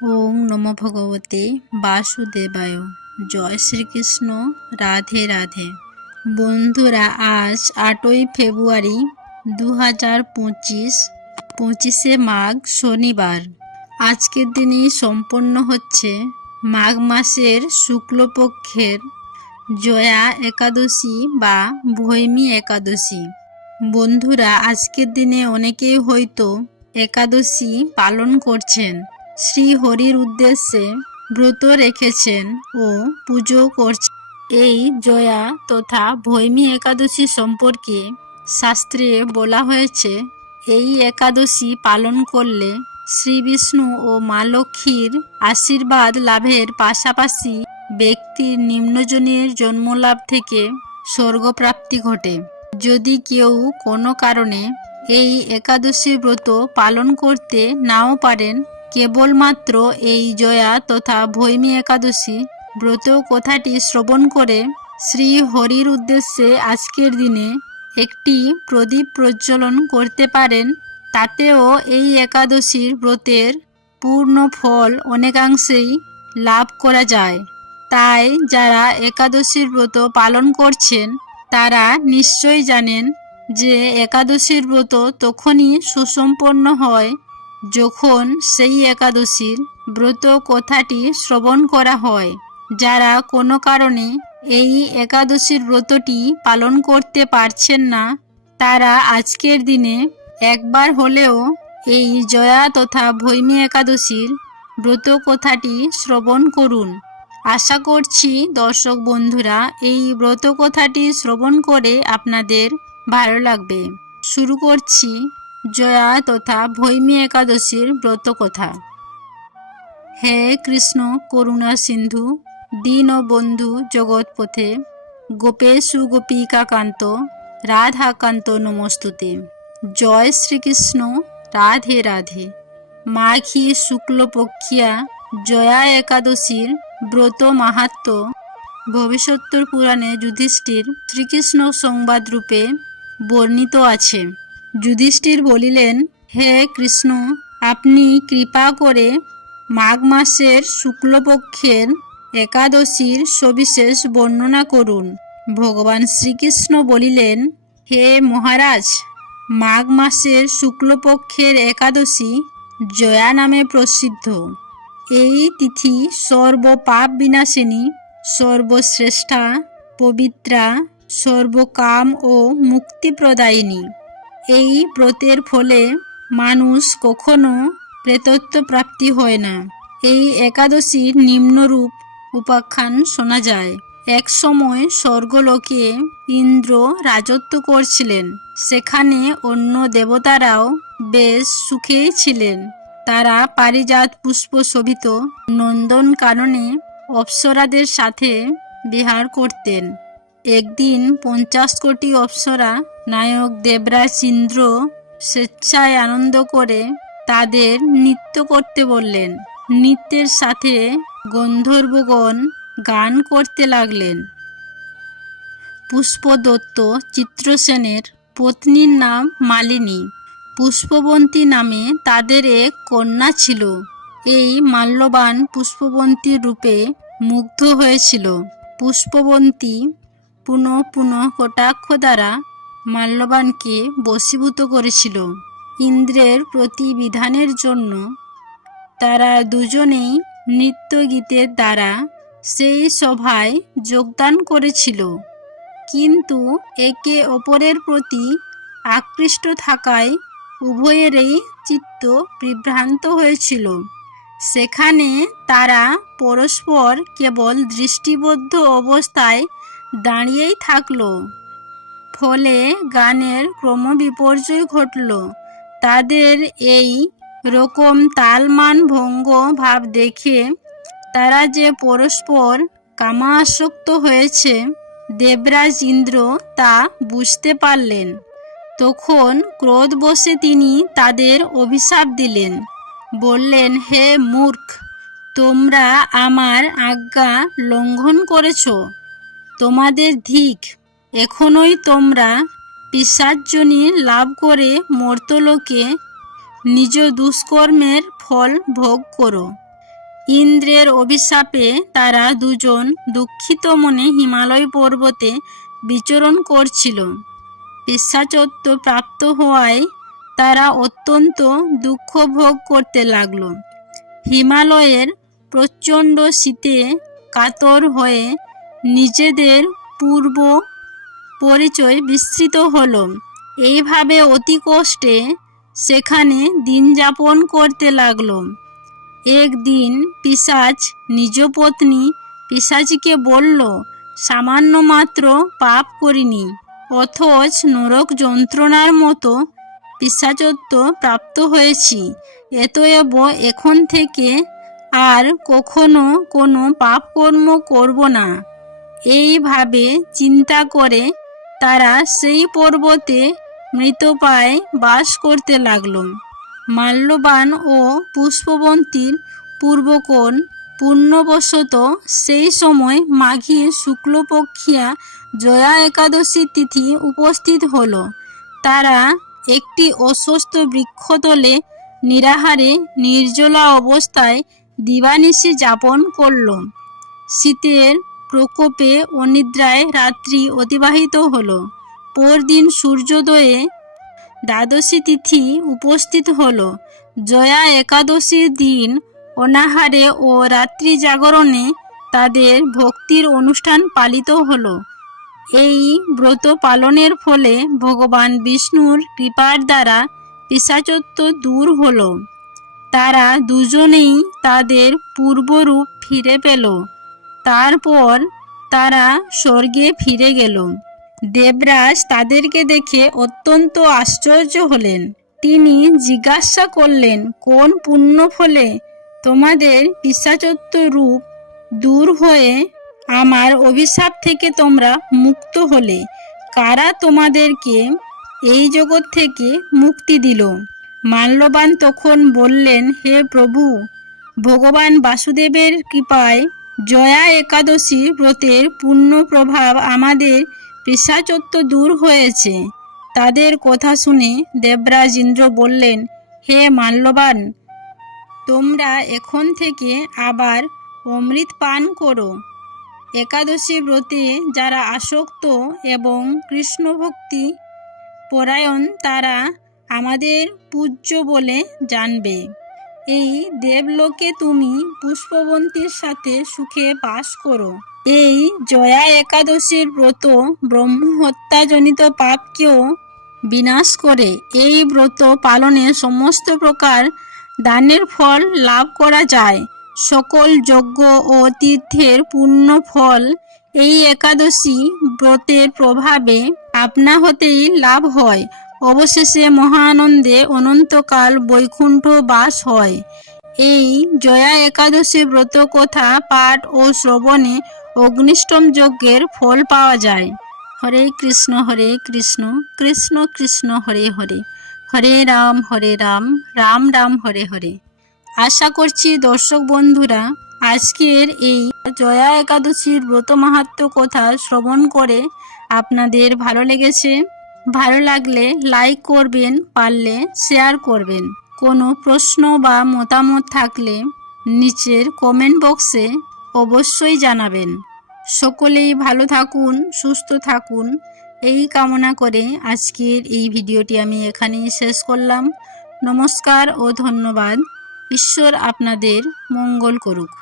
ওং নমো ভগবতে বাসুদেবায়। জয় শ্রীকৃষ্ণ। রাধে রাধে। বন্ধুরা, আজ 8ই ফেব্রুয়ারি 2025, 25শে মাঘ, শনিবার। আজকের দিনই সম্পন্ন হচ্ছে মাঘ মাসের শুক্লপক্ষের জয়া একাদশী বা ভৈমী একাদশী। বন্ধুরা, আজকের দিনে অনেকেই হয়তো একাদশী পালন করছেন, শ্রী হরির উদ্দেশ্যে ব্রত রেখেছেন ও পুজো করছেন। এই জয়া তথা ভৈমী একাদশী সম্পর্কে শাস্ত্রে বলা হয়েছে, এই একাদশী পালন করলে শ্রী বিষ্ণু ও মা লক্ষ্মীর আশীর্বাদ লাভের পাশাপাশি ব্যক্তির নিম্নজনের জন্মলাভ থেকে স্বর্গপ্রাপ্তি ঘটে। যদি কেউ কোনো কারণে এই একাদশী ব্রত পালন করতে নাও পারেন, কেবলমাত্র এই জয়া তথা ভৈমী একাদশী ব্রত কথাটি শ্রবণ করে শ্রী হরির উদ্দেশ্যে আজকের দিনে একটি প্রদীপ প্রজ্বলন করতে পারেন। তাতেও এই একাদশীর ব্রতের পূর্ণ ফল অনেকাংশেই লাভ করা যায়। তাই যারা একাদশীর ব্রত পালন করছেন তারা নিশ্চয় জানেন যে একাদশীর ব্রত তখনই সুসম্পন্ন হয় যখন সেই একাদশীর ব্রত কথাটি শ্রবণ করা হয়। যারা কোনো কারণে এই একাদশীর ব্রতটি পালন করতে পারছেন না, তারা আজকের দিনে একবার হলেও এই জয়া তথা ভৈমী একাদশীর ব্রত কথাটি শ্রবণ করুন। আশা করছি দর্শক বন্ধুরা, এই ব্রত কথাটি শ্রবণ করে আপনাদের ভালো লাগবে। শুরু করছি জয়া তথা ভৈমী একাদশীর ব্রত কথা। হে কৃষ্ণ করুণা সিন্ধু দীনবন্ধু জগৎপথে গোপেশু গোপিকাকান্ত রাধাকান্ত নমস্তুতে। জয় শ্রীকৃষ্ণ। রাধে রাধে। মাঘী শুক্লপক্ষিয়া জয়া একাদশীর ব্রত মাহাত্ম্য ভবিষ্যোত্তর পুরাণে যুধিষ্ঠির শ্রীকৃষ্ণ সংবাদ রূপে বর্ণিত আছে। যুধিষ্ঠির বলিলেন, হে কৃষ্ণ, আপনি কৃপা করে মাঘ মাসের শুক্লপক্ষের একাদশীর সবিশেষ বর্ণনা করুন। ভগবান শ্রীকৃষ্ণ বলিলেন, হে মহারাজ, মাঘ মাসের শুক্লপক্ষের একাদশী জয়া নামে প্রসিদ্ধ। এই তিথি সর্বপাপ বিনাশিনী, সর্বশ্রেষ্ঠা, পবিত্রা, সর্বকাম ও মুক্তিপ্রদায়িনী। এই ব্রতের ফলে মানুষ কখনো প্রেতত্ব প্রাপ্তি হয় না। এই একাদশীর নিম্নরূপ উপাখ্যান শোনা যায়। এক সময় স্বর্গলোকে ইন্দ্র রাজত্ব করছিলেন। সেখানে অন্য দেবতারাও বেশ সুখেই ছিলেন। তারা পারিজাত পুষ্প শোভিত নন্দন কাননে অপ্সরাদের সাথে বিহার করতেন। একদিন 50 কোটি অপ্সরা নায়ক দেবরাজ ইন্দ্র স্বেচ্ছায় আনন্দ করে তাদের নৃত্য করতে বললেন। নৃত্যের সাথে গন্ধর্বগণ গান করতে লাগলেন। পুষ্পদত্ত চিত্রসেনের পত্নীর নাম মালিনী। পুষ্পবন্তী নামে তাদের এক কন্যা ছিল। এই মাল্যবান পুষ্পবন্তীর রূপে মুগ্ধ হয়েছিল। পুষ্পবন্তী পুনঃ পুনঃ কটাক্ষ দ্বারা মাল্যবানকে বশীভূত করেছিল। ইন্দ্রের প্রতিবিধানের জন্য তারা দুজনেই নৃত্য গীতের দ্বারা সেই সভায় যোগদান করেছিল, কিন্তু একে অপরের প্রতি আকৃষ্ট থাকায় উভয়েরই চিত্ত বিভ্রান্ত হয়েছিল। সেখানে তারা পরস্পর কেবল দৃষ্টিবদ্ধ অবস্থায় দাঁড়িয়েই থাকল। ফলে গানের ক্রমবিপর্যয় ঘটল। তাদের এই রকম তালমান ভঙ্গ ভাব দেখে তারা যে পরস্পর কামাসক্ত হয়েছে, দেবরাজ ইন্দ্র তা বুঝতে পারলেন। তখন ক্রোধবশে তিনি তাদের অভিশাপ দিলেন। বললেন, হে মূর্খ, তোমরা আমার আজ্ঞা লঙ্ঘন করেছ। তোমাদের ধিক, এখনই তোমরা পিশাচযোনি লাভ করে মর্ত্যলোকে নিজ দুষ্কর্মের ফল ভোগ করো। ইন্দ্রের অভিশাপে তারা দুজন দুঃখিত মনে হিমালয় পর্বতে বিচরণ করছিল। পিশাচত্ব প্রাপ্ত হওয়ায় তারা অত্যন্ত দুঃখ ভোগ করতে লাগল। হিমালয়ের প্রচণ্ড শীতে কাতর হয়ে নিজেদের পূর্ব পরিচয় বিস্মৃত হলো। এইভাবে অতি কষ্টে সেখানে দিন যাপন করতে লাগলো। একদিন পিশাচ নিজ পত্নী পিশাচীকে বলল, সামান্য মাত্র পাপ করিনি, অথচ নরক যন্ত্রণার মতো পিশাচত্ব প্রাপ্ত হয়েছি। অতএব এখন থেকে আর কখনো কোনো পাপকর্ম করব না। এইভাবে চিন্তা করে তারা সেই পর্বতে মৃতপ্রায় বাস করতে লাগল। মাল্যবান ও পুষ্পবন্তীর পূর্বকোণ পূর্ণবশত সেই সময় মাঘী শুক্লপক্ষিয়া জয়া একাদশী তিথি উপস্থিত হল। তারা একটি অশ্বত্থ বৃক্ষতলে নিরাহারে নির্জলা অবস্থায় দিবানিশি যাপন করল। শীতের প্রকোপে অনিদ্রায় রাত্রি অতিবাহিত হল। পরদিন সূর্যোদয়ে দ্বাদশী তিথি উপস্থিত হল। জয়া একাদশীর দিন অনাহারে ও রাত্রি জাগরণে তাদের ভক্তির অনুষ্ঠান পালিত হল। এই ব্রত পালনের ফলে ভগবান বিষ্ণুর কৃপার দ্বারা পিশাচত্ব দূর হল। তারা দুজনেই তাদের পূর্বরূপ ফিরে পেল। তারপর তারা স্বর্গে ফিরে গেল। দেবরাজ তাদেরকে দেখে অত্যন্ত আশ্চর্য হলেন। তিনি জিজ্ঞাসা করলেন, কোন পুণ্য ফলে তোমাদের পিশাচত্ব রূপ দূর হয়ে আমার অভিশাপ থেকে তোমরা মুক্ত হলে? কারা তোমাদেরকে এই জগৎ থেকে মুক্তি দিল? মাল্যবান তখন বললেন, হে প্রভু, ভগবান বাসুদেবের কৃপায় জয়া একাদশী ব্রতের পূর্ণ প্রভাব আমাদের পিশাচত্ব দূর হয়েছে। তাদের কথা শুনে দেবরাজ ইন্দ্র বললেন, হে মাল্যবান, তোমরা এখন থেকে আবার অমৃত পান করো। একাদশী ব্রতে যারা আসক্ত এবং কৃষ্ণ ভক্তি পরায়ণ তারা আমাদের পূজ্য বলে জানবে। এই দেবলোকে তুমি পুষ্পবন্তীর সাথে সুখে বাস করো। এই জয়া একাদশীর ব্রত ব্রহ্মহত্যাজনিত পাপকেও বিনাশ করে। এই ব্রত পালনে সমস্ত প্রকার দানের ফল লাভ করা যায়। সকল যজ্ঞ ও তীর্থের পূর্ণ ফল এই একাদশী ব্রতের প্রভাবে আপনা হতেই লাভ হয়। অবশেষে মহানন্দে অনন্তকাল বৈকুণ্ঠ বাস হয়। এই জয়া একাদশী ব্রত কথা পাঠ ও শ্রবণে অগ্নিষ্টম যজ্ঞের ফল পাওয়া যায়। হরে কৃষ্ণ কৃষ্ণ কৃষ্ণ হরে হরে, হরে রাম রাম রাম হরে হরে। আশা করছি দর্শক বন্ধুরা আজকের এই জয়া একাদশীর ব্রত মাহাত্ম্য কথা শ্রবণ করে আপনাদের ভালো লেগেছে। ভালো লাগলে লাইক করবেন, পারলে শেয়ার করবেন। কোনো প্রশ্ন বা মতামত থাকলে নিচের কমেন্ট বক্সে অবশ্যই জানাবেন। সকলেই ভালো থাকুন, সুস্থ থাকুন, এই কামনা করে আজকের এই ভিডিওটি আমি এখানেই শেষ করলাম। নমস্কার ও ধন্যবাদ। ঈশ্বর আপনাদের মঙ্গল করুক।